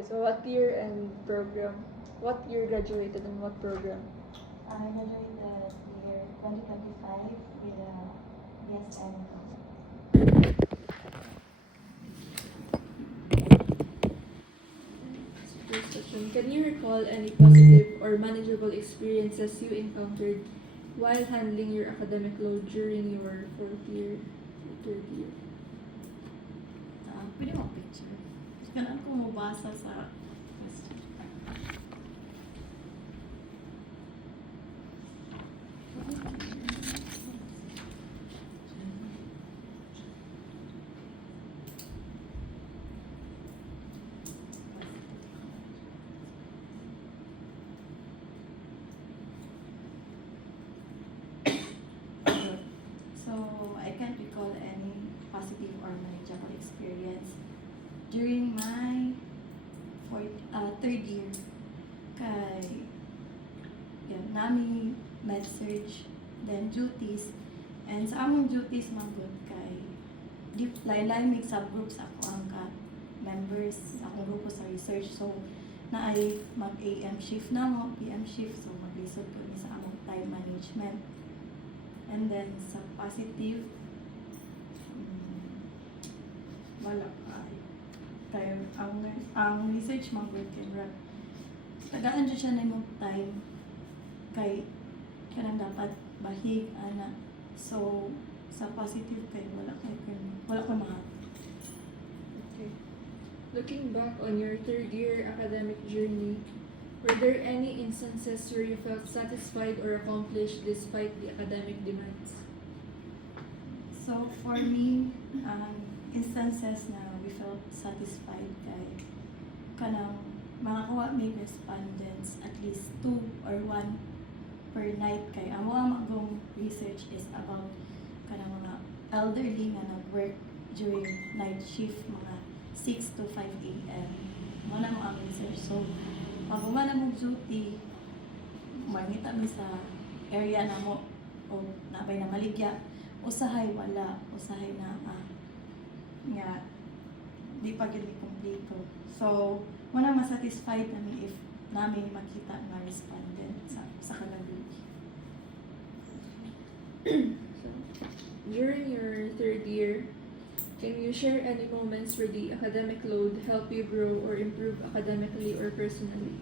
So what year and program? What year graduated and what program? I graduated year 2025 with a BSN. First question. Can you recall any positive or manageable experiences you encountered while handling your academic load during your fourth year, third year? Pwede mo picture. Kailangan ko mabasa sa question. So, I can't recall any positive or manageable experience during my third year. Kay, yan, nami med surge, then duties, and sa among duties manggod kay laylay may subgroups ako ang members akong grupo sa research. So, naay mag-AM shift na mo, PM shift, so maglisod kami sa among time management. And then sa positive, wala kay. Kaya ang research manggod kay Brad. Tagaan dyan siya na yung time kay kanang dapat bahig, ana. So, sa positive kay wala ko mahal. Okay. Looking back on your third year academic journey, were there any instances where you felt satisfied or accomplished despite the academic demands? So, for me, instances na we felt satisfied kay kanang makakuha may respondents at least 2 or 1 per night kay amo ang magong research is about kanang mga elderly nga nag-work during night shift mga 6 to 5 a.m. Mo na mo ang research. So, pag na mo duty, mangita mi sa area na mo o nabay na maligya, usahay wala, usahay na nga di pa gyud kompleto. So, muna masatisfied nami if namin makita nga respondent sa kalagay. So, during your third year, can you share any moments where the academic load helped you grow or improve academically or personally?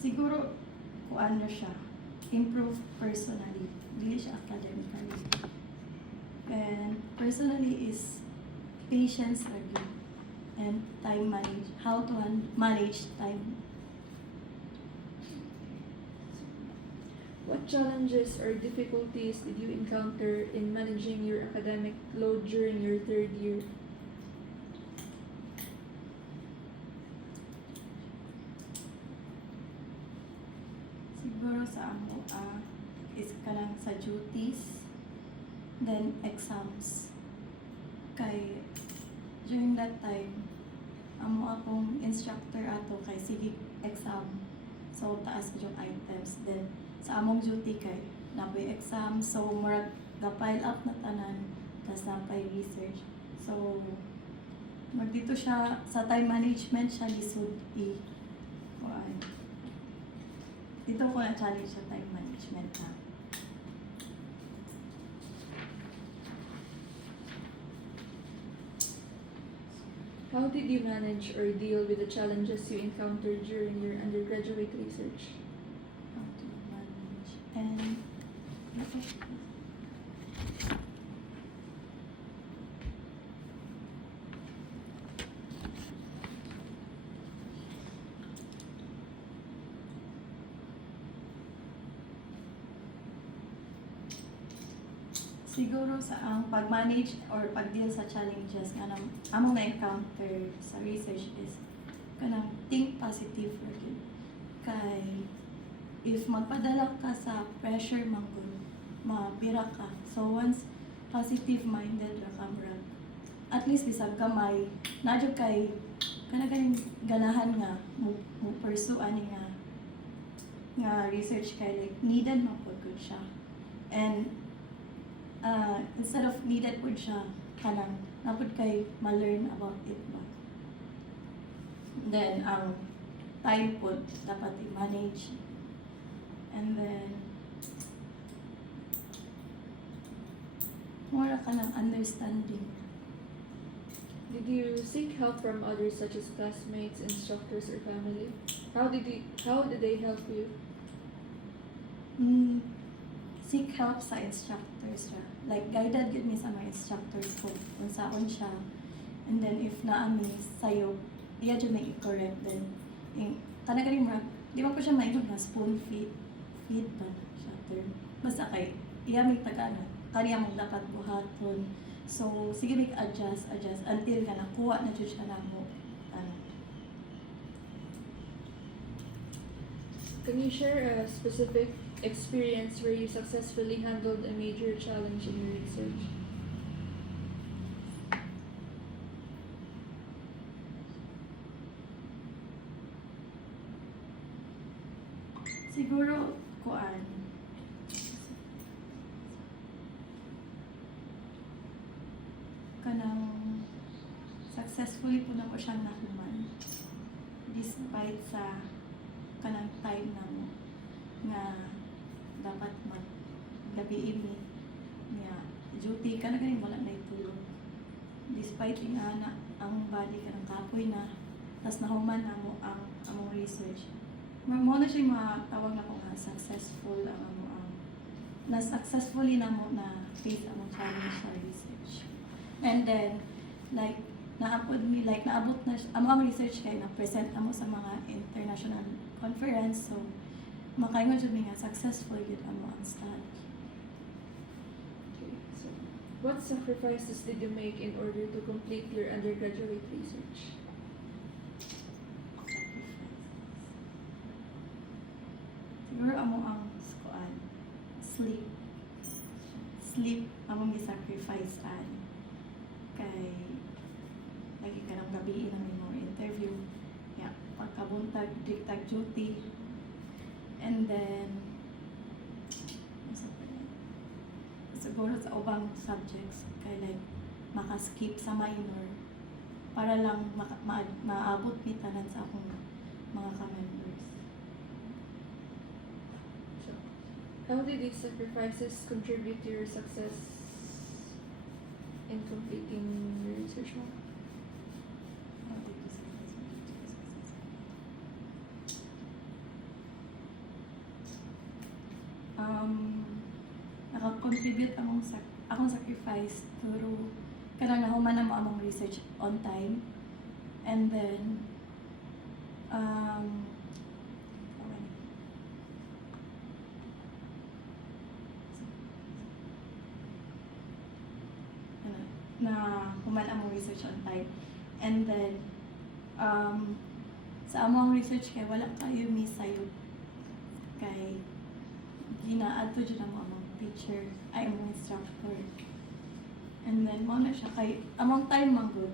Siguro kung ano siya, improve personally, dili siya academically. And personally is patience lagi and time manage, how to manage time. What challenges or difficulties did you encounter in managing your academic load during your third year? Siguro sa amo is kanang sa duties, then exams. Kay during that time, amo akong instructor ato kay sige exam. So taas ko yung items. Then sa among duty kay napoy exam, so murag ga-pile up na tanan, tas napay research. So magdito siya sa time management siya lisod kuan. Dito ko na challenge sa time management na. How did you manage or deal with the challenges you encountered during your undergraduate research? How to manage and siguro sa ang pag-manage or pag-deal sa challenges nga among na-encounter sa research is kanang think positive lagi. Kay if magpadala ka sa pressure manggod, mabira ka. So once positive minded ra ka murag at least bisag gamay nadyo kay kanang ganahan nga mo pursue ani nga research kay like needed man pud gud siya. And instead of needed po siya, kanang napud kay ma-learn about it ba. Then ang time po dapat i-manage. And then mura ka ng understanding. Did you seek help from others such as classmates, instructors, or family? How did they help you? Seek help sa instructors ra. Like guided gid mi sa mga instructors ko kung saon siya. And then if naami sayo, iya jud may i-correct then kana gani mo di ba po siya maigod na spoon feed ba na siya term. Basta kay iya may tagana kaniya mo dapat buhaton. So sige mig adjust until ka nakuha na jud siya namo. Can you share a specific experience where you successfully handled a major challenge in your research? Siguro kuan kanang successfully po na ko siyang nahuman despite sa kanang time na mo nga dapat gabi mi nga duty ka na ganing wala na itulog despite nga ang body ka ng kapoy na tas nahuman na mo ang among research mo na siya matawag na ko nga successful ang na successfully na mo na face among challenge sa research. And then like naabot na among research kay na present amo sa mga international conference so makaingon jud mi nga successful gid amo ang study. Okay, so what sacrifices did you make in order to complete your undergraduate research? Siguro amo ang kuan sleep among gi-sacrifice kay lagi ka ng gabi ng imong interview pagkabuntag dictag duty and then siguro sa ubang subjects kay like maka-skip sa minor para lang maabot ni tanan sa akong mga ka-members. So, how did these sacrifices contribute to your success in completing your research work? Naka-contribute akong sacrifice through kanang nahuman na mo among research on time and then na human among research on time and then sa among research kay wala kayo misayo kay ginaadto jud ang among teacher ay among instructor and then mo na siya kay among time man good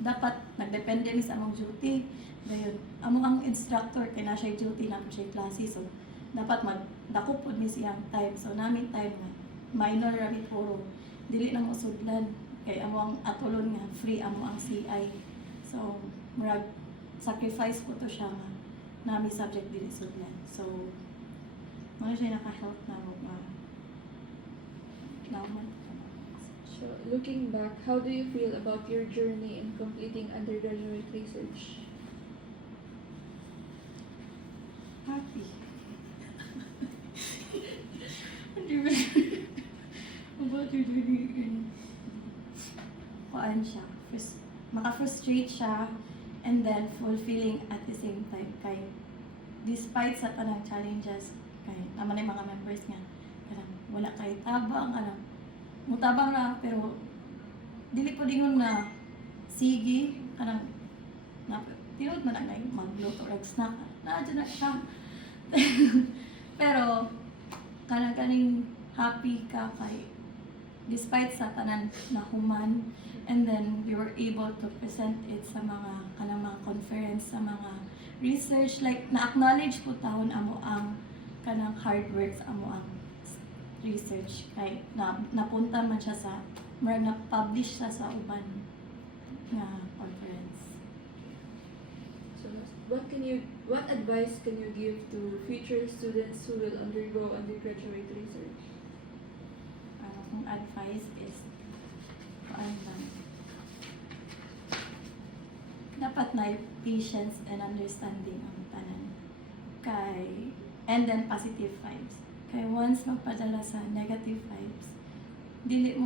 dapat nagdepende mi sa among duty dayon among ang instructor kay na siya duty na po siya klase so dapat magdako pud mi siyang time so namin time nga minor ra mi puro dili na mo sudlan kay among atulon nga free amo ang CI so murag sacrifice ko to siya nga nami subject dili sudlan so mo siya naka-help na mo naman. So, looking back, how do you feel about your journey in completing undergraduate research? Happy. About your journey in kuan siya maka-frustrate siya and then fulfilling at the same time kay despite sa tanang challenges kay naman ay mga members nga kanang wala kay tabang mutabang ra pero dili po dingon na sige kanang na tinud man na magluto og snack na dyan na siya pero kaning happy ka kay despite sa tanan na human and then we were able to present it sa mga kanang mga conference sa mga research like na-acknowledge po taon amo ang kanang hard work sa amo ang research kay napunta man siya sa murag na-publish siya sa uban nga conference. So, what advice can you give to future students who will undergo undergraduate research? Akong advice is kuan lang. Dapat na patience and understanding ang tanan. And then positive vibes. Kay once magpadala sa negative vibes, dili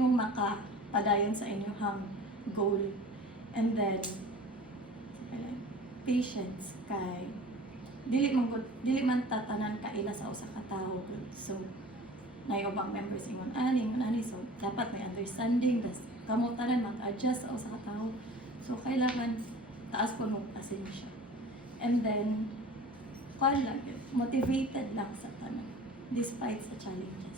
mo makapadayon sa inyong goal. And then patience kay dili man tatanan kaila sa usa ka tawo. So ubang members ingon ani so dapat may understanding das kamo tanan mag-adjust sa usa ka tawo. So kailangan taas po ng pasensya. And then motivated lang sa tanan despite sa challenges.